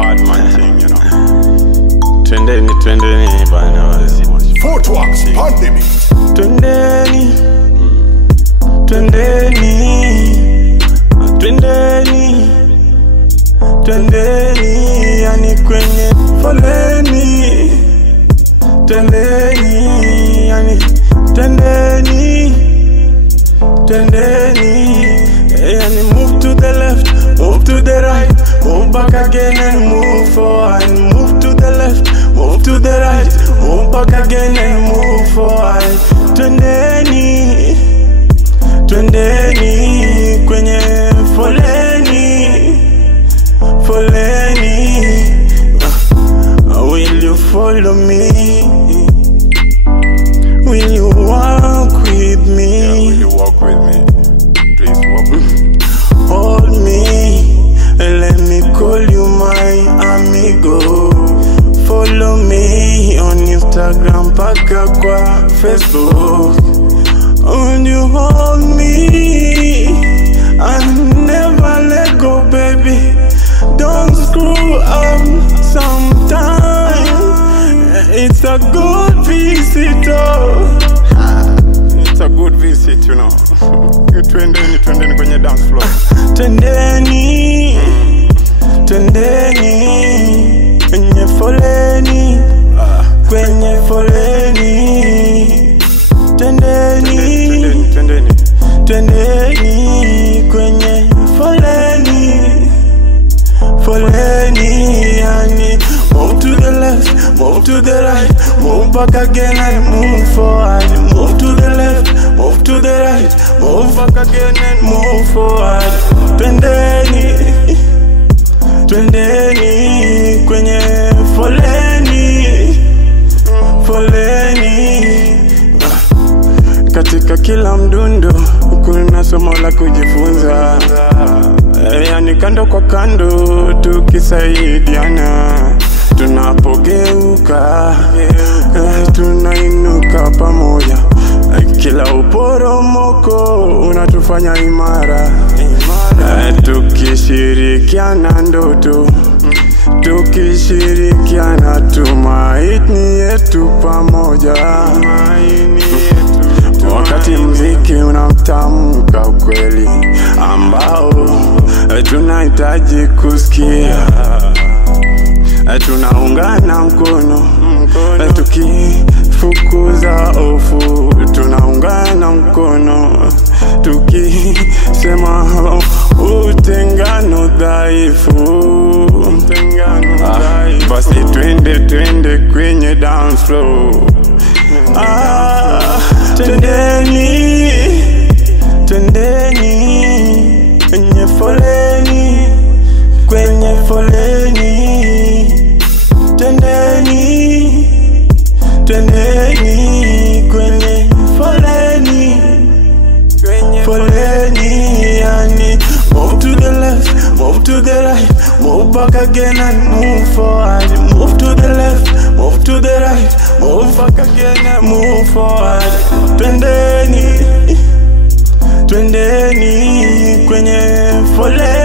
bad man thing, you know. Twendeni bana wazi. Footworks, pandemic. Twendeni yani kwenye foleni. Twendeni yani yani move to the left, move to the right, move back again and move forward. Move to the left, move to the right, move back again and move forward. Twendeni kwenye foleni. Will you follow me? Will you walk with me? Yeah, will you walk with me? Please walk with me. Hold me, let me call you my amigo. Follow me on Instagram, paka kwa Facebook. When you hold me, I'll never let go, baby. Don't screw up sometime. It's a good visit, oh. It's a good visit, you know. Twendeni kwenye dance floor. Twendeni kwenye foleni. Twendeni kwenye foleni yani move to the left, move to the right, move back again and move forward. Move to the left, move to the right, move back again and move forward. Twendeni kwenye foleni. Katika kila mdundo kuna somo la kujifunza, yani kando kwa kando tukisaidiana. Tunapogeuka tunainuka pamoja. Kila uporomoko unatufanya imara. Tukishirikiana ndoto, tukishirikiana tumaini yetu pamoja. Wakati mziki unamtamka ukweli ambao tunahitaji kusikia, tunaungana mkono tukifukuza hofu. Tunaungana mkono tukisema utengano dhaifu. Basi twende kwenye dance floor. Twendeni kwenye foleni. Twendeni kwenye foleni yani move to the left, move to the right, move back again and move forward. Move to the left, move to the right, move back again and move forward. Twendeni kwenye foleni.